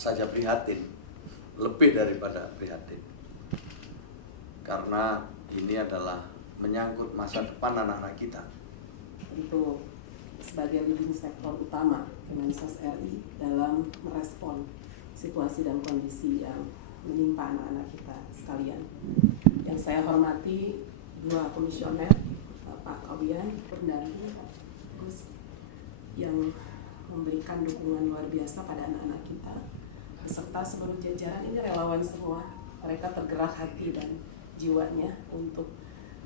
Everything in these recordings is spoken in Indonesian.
saja prihatin, lebih daripada prihatin. Karena ini adalah menyangkut masa depan anak-anak kita. Untuk sebagai leading sektor utama Kemensos RI dalam merespon situasi dan kondisi yang menimpa anak-anak kita sekalian. Yang saya hormati dua komisioner, Pak Kawian pendamping, terus yang memberikan dukungan luar biasa pada anak-anak kita, beserta seluruh jajaran. Ini relawan semua, mereka tergerak hati dan jiwanya untuk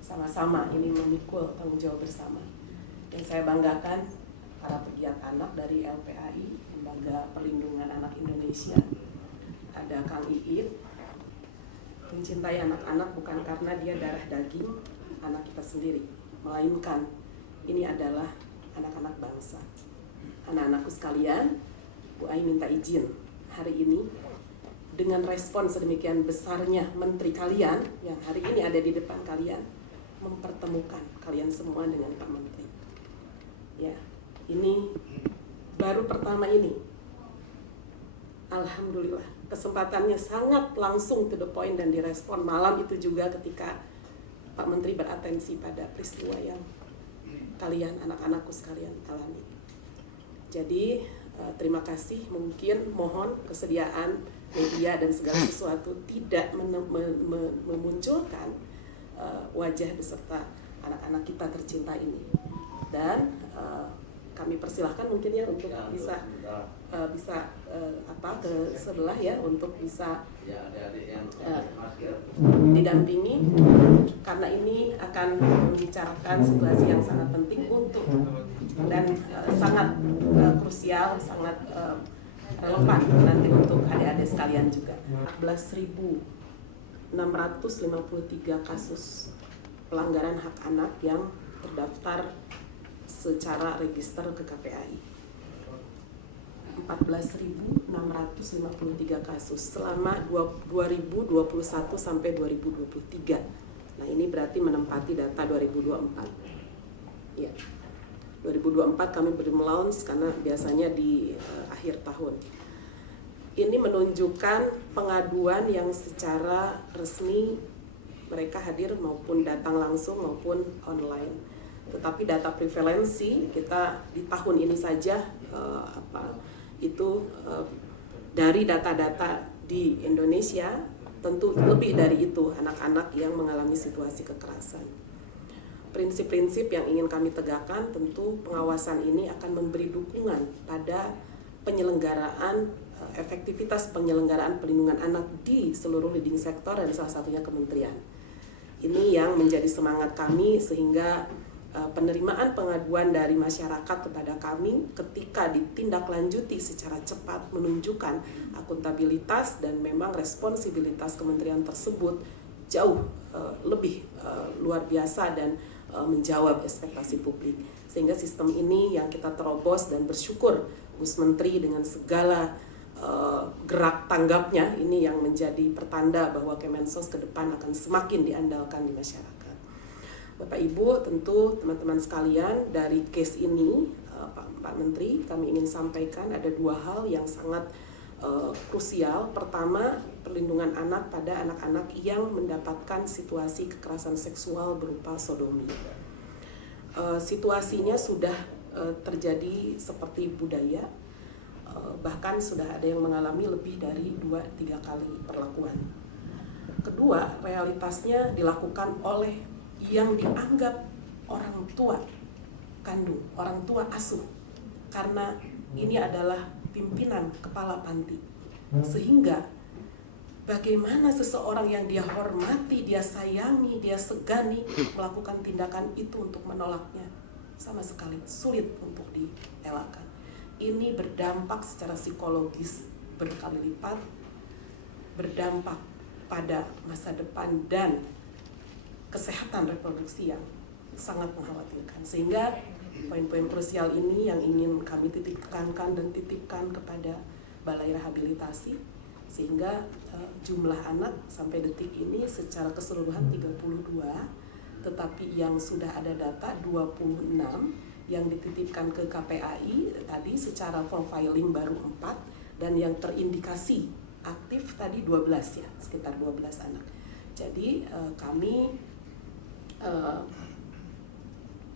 sama-sama ini memikul tanggung jawab bersama. Yang saya banggakan para pegiat anak dari LPAI, Lembaga Perlindungan Anak Indonesia. Ada Kang Iit, mencintai anak-anak bukan karena dia darah daging anak kita sendiri, melainkan ini adalah anak-anak bangsa. Anak-anakku sekalian, Bu Ai minta izin hari ini dengan respon sedemikian besarnya menteri kalian yang hari ini ada di depan kalian, mempertemukan kalian semua dengan Pak Menteri. Ya, ini baru pertama ini. Alhamdulillah, kesempatannya sangat langsung to the point dan direspon malam itu juga ketika Pak Menteri beratensi pada peristiwa yang kalian, anak-anakku sekalian alami. Jadi terima kasih, mungkin mohon kesediaan media dan segala sesuatu tidak memunculkan wajah beserta anak-anak kita tercinta ini. Dan kami persilahkan mungkin ya untuk bisa ke sebelah ya, untuk bisa didampingi, karena ini akan membicarakan situasi yang sangat penting untuk dan sangat krusial, sangat relevan nanti untuk adik-adik sekalian juga. 14.653 kasus pelanggaran hak anak yang terdaftar secara register ke KPAI. 14.653 kasus selama 2021 sampai 2023. Nah, ini berarti menempati data 2024. Ya. 2024 kami belum launch karena biasanya di akhir tahun. Ini menunjukkan pengaduan yang secara resmi mereka hadir maupun datang langsung maupun online. Tetapi data prevalensi kita di tahun ini saja dari data-data di Indonesia tentu lebih dari itu anak-anak yang mengalami situasi kekerasan. Prinsip-prinsip yang ingin kami tegakkan, tentu pengawasan ini akan memberi dukungan pada penyelenggaraan, efektivitas penyelenggaraan perlindungan anak di seluruh leading sektor dan salah satunya kementerian. Ini yang menjadi semangat kami sehingga penerimaan pengaduan dari masyarakat kepada kami ketika ditindaklanjuti secara cepat menunjukkan akuntabilitas dan memang responsibilitas kementerian tersebut jauh lebih luar biasa dan menjawab ekspektasi publik. Sehingga sistem ini yang kita terobos dan bersyukur Gus Menteri dengan segala gerak tanggapnya ini yang menjadi pertanda bahwa Kemensos ke depan akan semakin diandalkan di masyarakat. Bapak Ibu, tentu teman-teman sekalian, dari case ini Pak Menteri kami ingin sampaikan ada dua hal yang sangat krusial. Pertama, perlindungan anak pada anak-anak yang mendapatkan situasi kekerasan seksual berupa sodomi. Situasinya sudah terjadi seperti budaya, bahkan sudah ada yang mengalami lebih dari 2-3 kali perlakuan. Kedua, realitasnya dilakukan oleh yang dianggap orang tua kandung, orang tua asuh, karena ini adalah pimpinan kepala panti. Sehingga bagaimana seseorang yang dia hormati, dia sayangi, dia segani melakukan tindakan itu untuk menolaknya, sama sekali sulit untuk dielakkan. Ini berdampak secara psikologis berkali lipat, berdampak pada masa depan dan kesehatan reproduksi yang sangat mengkhawatirkan. Sehingga poin-poin krusial ini yang ingin kami titipkan kepada Balai Rehabilitasi, sehingga jumlah anak sampai detik ini secara keseluruhan 32, tetapi yang sudah ada data 26 yang dititipkan ke KPAI tadi secara profiling baru 4, dan yang terindikasi aktif tadi 12 ya, sekitar 12 anak. Jadi kami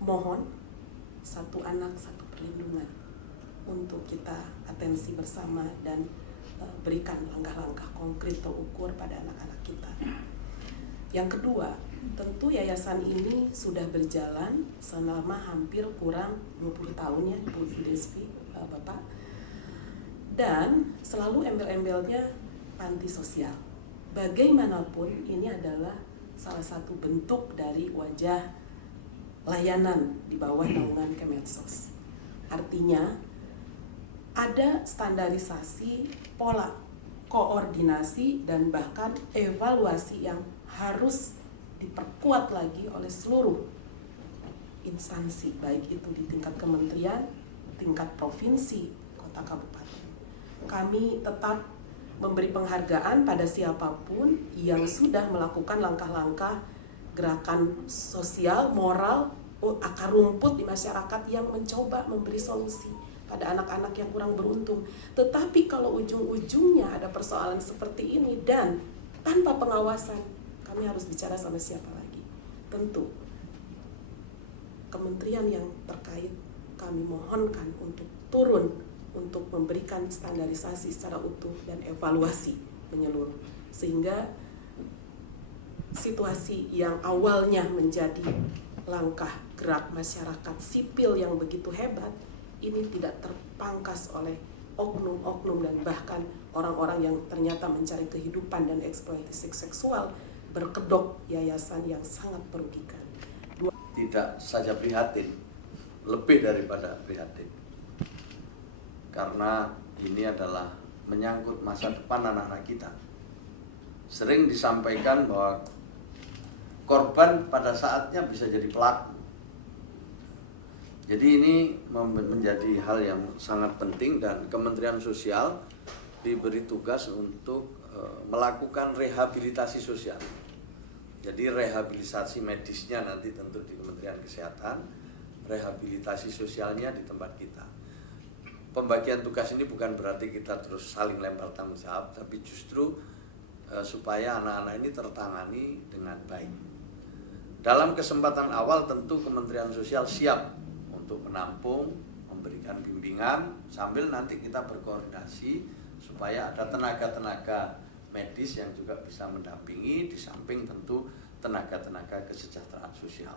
mohon satu anak satu perlindungan untuk kita atensi bersama dan berikan langkah-langkah konkret terukur pada anak-anak kita. Yang kedua, tentu yayasan ini sudah berjalan selama hampir kurang 20 tahun ya, Bu Despi, Bapak. Dan selalu embel-embelnya panti sosial. Bagaimanapun ini adalah salah satu bentuk dari wajah layanan di bawah naungan Kemensos. Artinya ada standarisasi pola, koordinasi, dan bahkan evaluasi yang harus diperkuat lagi oleh seluruh instansi, baik itu di tingkat kementerian, tingkat provinsi, kota kabupaten. Kami tetap memberi penghargaan pada siapapun yang sudah melakukan langkah-langkah gerakan sosial, moral, akar rumput di masyarakat yang mencoba memberi solusi pada anak-anak yang kurang beruntung. Tetapi kalau ujung-ujungnya ada persoalan seperti ini dan tanpa pengawasan, kami harus bicara sama siapa lagi? Tentu kementerian yang terkait kami mohonkan untuk turun untuk memberikan standarisasi secara utuh dan evaluasi menyeluruh, sehingga situasi yang awalnya menjadi langkah gerak masyarakat sipil yang begitu hebat ini tidak terpangkas oleh oknum-oknum dan bahkan orang-orang yang ternyata mencari kehidupan dan eksploitasi seksual berkedok yayasan yang sangat merugikan. Tidak saja prihatin, lebih daripada prihatin. Karena ini adalah menyangkut masa depan anak-anak kita. Sering disampaikan bahwa korban pada saatnya bisa jadi pelaku. Jadi ini menjadi hal yang sangat penting dan Kementerian Sosial diberi tugas untuk melakukan rehabilitasi sosial. Jadi rehabilitasi medisnya nanti tentu di Kementerian Kesehatan, rehabilitasi sosialnya di tempat kita. Pembagian tugas ini bukan berarti kita terus saling lempar tanggung jawab, tapi justru supaya anak-anak ini tertangani dengan baik. Dalam kesempatan awal tentu Kementerian Sosial siap untuk menampung, memberikan bimbingan, sambil nanti kita berkoordinasi supaya ada tenaga-tenaga medis yang juga bisa mendampingi, di samping tentu tenaga-tenaga kesejahteraan sosial.